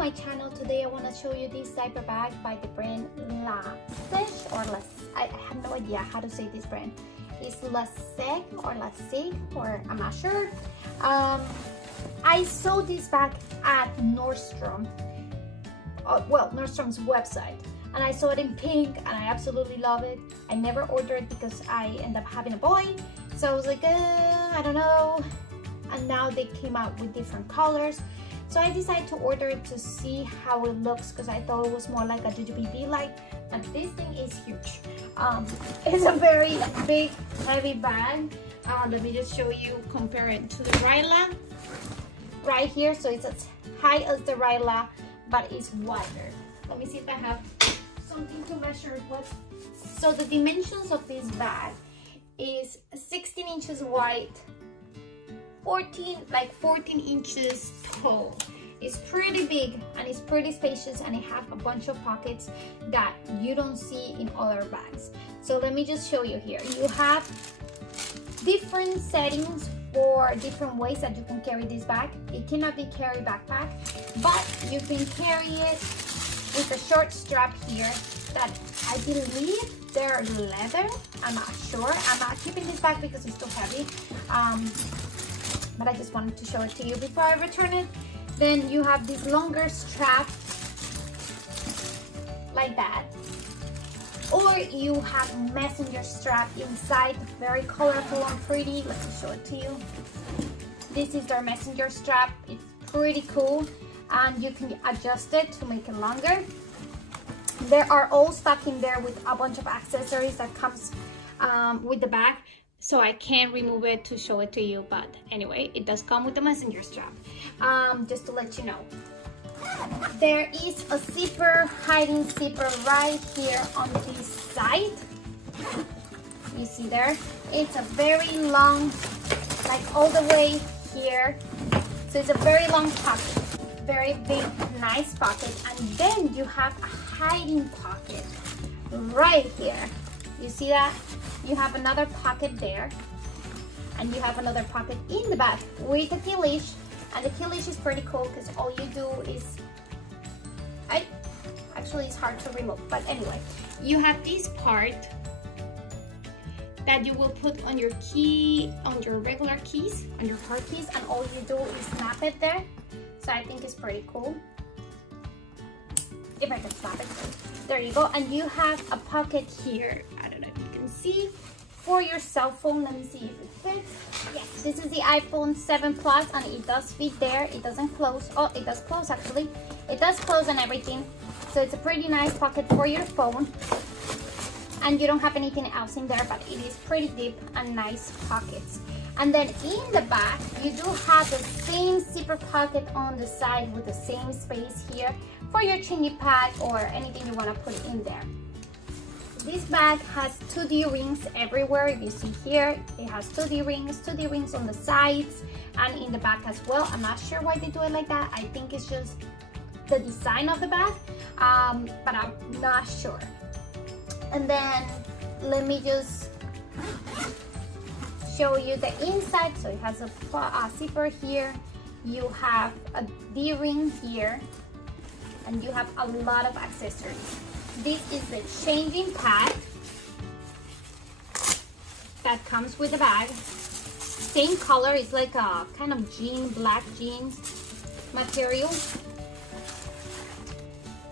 my channel. Today I want to show you this diaper bag by the brand Lassig or I have no idea how to say this brand. It's Lassig or I'm not sure. I saw this bag at Nordstrom, Nordstrom's website, and I saw it in pink and I absolutely love it. I never ordered it because I end up having a boy, so I was like, I don't know. And now they came out with different colors, so I decided to order it to see how it looks, because I thought it was more like a Diape light, and this thing is huge. It's a very big, heavy bag. Let me just show you, compare it to the Ryla right here. So it's as high as the Ryla, but it's wider. Let me see if I have something to measure it with. So the dimensions of this bag is 16 inches wide, 14 inches tall. It's pretty big and it's pretty spacious, and it has a bunch of pockets that you don't see in other bags. So let me just show you here. You have different settings for different ways that you can carry this bag. It cannot be carried backpack, but you can carry it with a short strap here that I believe they're leather. I'm not sure. I'm not keeping this bag because it's too heavy. But I just wanted to show it to you before I return it. Then you have this longer strap like that, or you have messenger strap inside, very colorful and pretty. Let me show it to you. This is their messenger strap. It's pretty cool, and you can adjust it to make it longer. They are all stuck in there with a bunch of accessories that comes with the bag. So I can't remove it to show it to you, but anyway, it does come with a messenger strap. Just to let you know, there is a zipper, hiding zipper right here on this side. You see there? It's a very long, like all the way here. So it's a very long pocket, very big, nice pocket. And then you have a hiding pocket right here. You see that? You have another pocket there, and you have another pocket in the back with a key leash. And the key leash is pretty cool because all you do is, actually it's hard to remove, but anyway, you have this part that you will put on your key, on your regular keys, on your car keys, and all you do is snap it there. So I think it's pretty cool. If I can snap it, there you go. And you have a pocket here. I don't know if you can see, for your cell phone. Let me see if it fits. Yes, this is the iPhone 7 Plus, and it does fit there. It doesn't close. Oh, it does close actually. It does close and everything. So it's a pretty nice pocket for your phone. And you don't have anything else in there, but it is pretty deep and nice pockets. And then in the back, you do have the same zipper pocket on the side with the same space here for your chingy pad or anything you want to put in there. This bag has 2D rings everywhere. If you see here, it has 2D rings on the sides and in the back as well. I'm not sure why they do it like that. I think it's just the design of the bag, but I'm not sure. And then let me just show you the inside. So it has a zipper here. You have a D-ring here, and you have a lot of accessories. This is the changing pad that comes with the bag. Same color, it's like a kind of black jean material.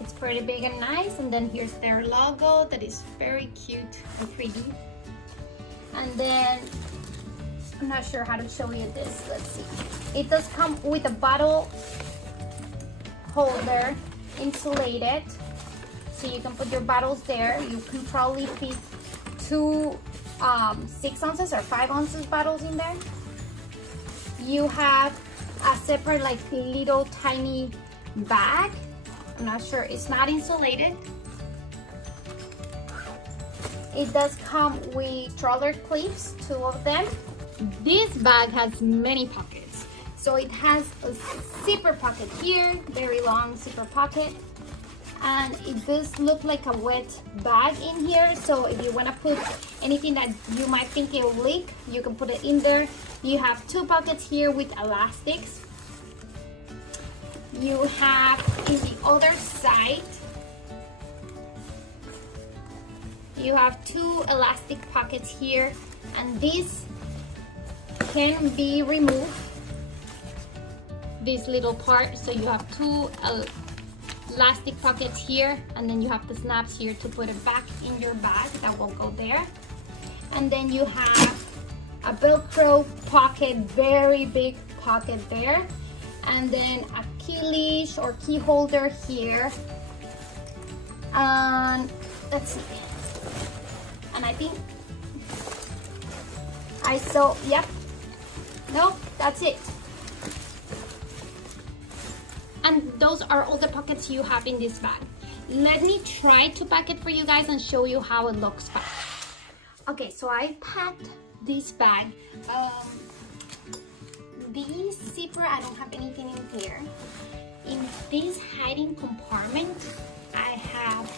It's pretty big and nice. And then here's their logo that is very cute and pretty. And then, I'm not sure how to show you this. Let's see. It does come with a bottle holder, insulated. So you can put your bottles there. You can probably fit 2 6 ounces or 5 ounces bottles in there. You have a separate like little tiny bag. I'm not sure, it's not insulated. It does come with stroller clips, 2 of them. This bag has many pockets. So it has a zipper pocket here, very long zipper pocket. And it does look like a wet bag in here, so if you want to put anything that you might think it will leak, you can put it in there. You have 2 pockets here with elastics. you have in the other side, you have two elastic pockets here, and this can be removed, this little part. So you have two elastic pockets here, and then you have the snaps here to put it back in your bag. That will go there. And then you have a Velcro pocket, very big pocket there, and then a key leash or key holder here. And let's see, and I think I saw, yep, nope, that's it. And those are all the pockets you have in this bag. Let me try to pack it for you guys and show you how it looks back. Okay, so I packed this bag. This zipper, I don't have anything in here. In this hiding compartment, I have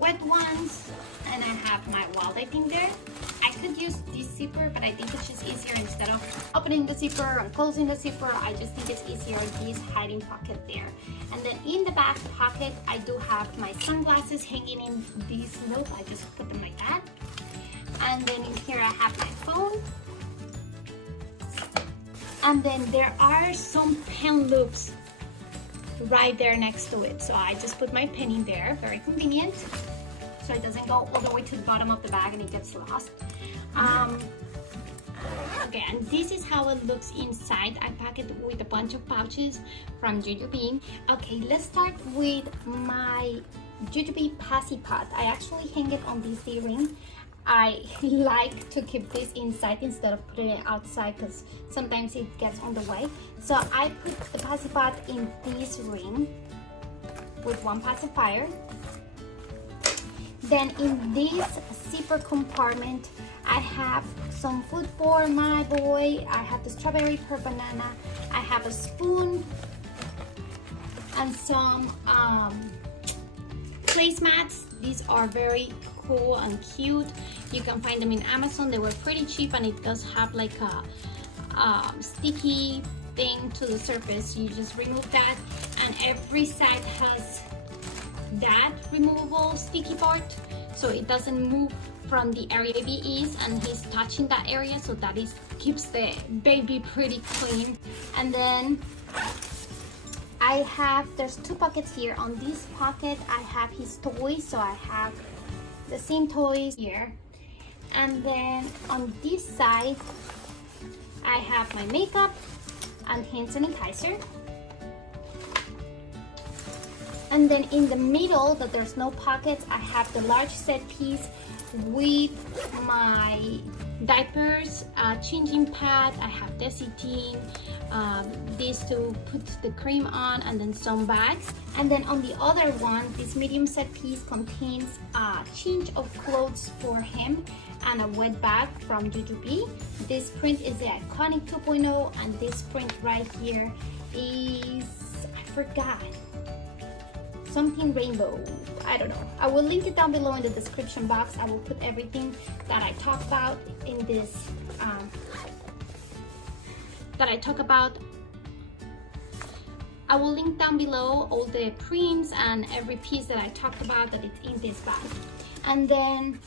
wet ones and I have my wallet in there. I could use this zipper, but I think it's just easier instead of opening the zipper and closing the zipper. I just think it's easier this hiding pocket there. And then in the back pocket, I do have my sunglasses hanging in this loop. I just put them like that. And then in here I have my phone. And then there are some pen loops right there next to it. So I just put my pen in there, very convenient. So it doesn't go all the way to the bottom of the bag and it gets lost. Okay, and this is how it looks inside. I pack it with a bunch of pouches from Diape. Okay, let's start with my Diape Passy Pot. I actually hang it on this D-ring. I like to keep this inside instead of putting it outside because sometimes it gets on the way. So I put the Passy Pot in this ring with one pacifier. Then in this zipper compartment, I have some food for my boy. I have the strawberry per banana. I have a spoon and some placemats. These are very cool and cute. You can find them in Amazon. They were pretty cheap, and it does have like a sticky thing to the surface. You just remove that, and every side has that removable sticky part, so it doesn't move from the area baby is, and he's touching that area, so that is keeps the baby pretty clean. And then I have, there's two pockets here. On this pocket I have his toys, so I have the same toys here. And then on this side I have my makeup and hand sanitizer. And then in the middle, that there's no pockets, I have the large set piece with my diapers, changing pad. I have Desitin, this to put the cream on, and then some bags. And then on the other one, this medium set piece contains a change of clothes for him and a wet bag from Diape. This print is the Iconic 2.0, and this print right here is, I forgot, something rainbow, I don't know. I will link it down below in the description box. I will put everything that I talk about in this, I will link down below all the prints and every piece that I talked about that it's in this bag. And then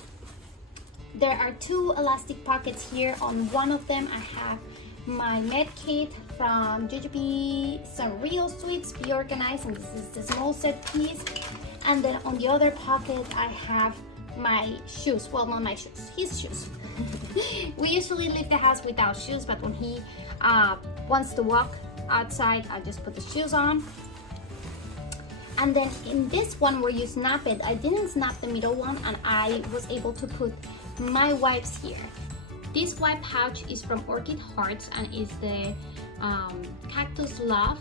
there are two elastic pockets here. On one of them I have my med kit from Diape, some real sweets, be organized, and this is the small set piece. And then on the other pocket I have my shoes, well, not my shoes, his shoes. We usually leave the house without shoes, but when he wants to walk outside, I just put the shoes on. And then in this one where you snap it, I didn't snap the middle one, and I was able to put my wipes here. This wipe pouch is from Orchid Hearts and is the Cactus Love,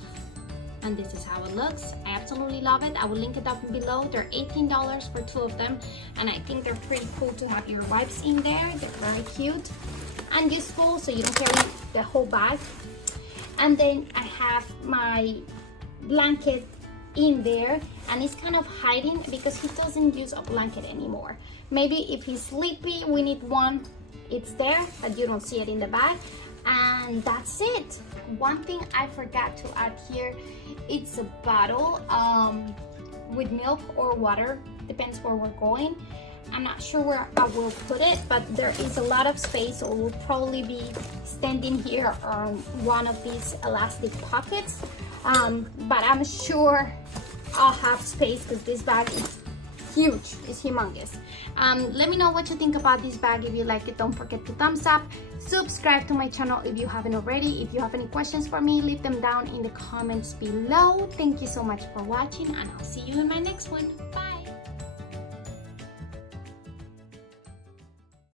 and this is how it looks. I absolutely love it. I will link it down below. They're $18 for two of them, and I think they're pretty cool to have your wipes in there. They're very cute and useful, so you don't carry the whole bag. And then I have my blanket in there, and it's kind of hiding because he doesn't use a blanket anymore. Maybe if he's sleepy, we need one. It's there, but you don't see it in the bag. And that's it. one thing I forgot to add here, it's a bottle with milk or water, depends where we're going. I'm not sure where I will put it, but there is a lot of space, so we'll probably be standing here on one of these elastic pockets. But I'm sure I'll have space because this bag is huge, it's humongous. Let me know what you think about this bag. If you like it, don't forget to thumbs up, subscribe to my channel if you haven't already. If you have any questions for me, leave them down in the comments below. Thank you so much for watching, and I'll see you in my next one. Bye.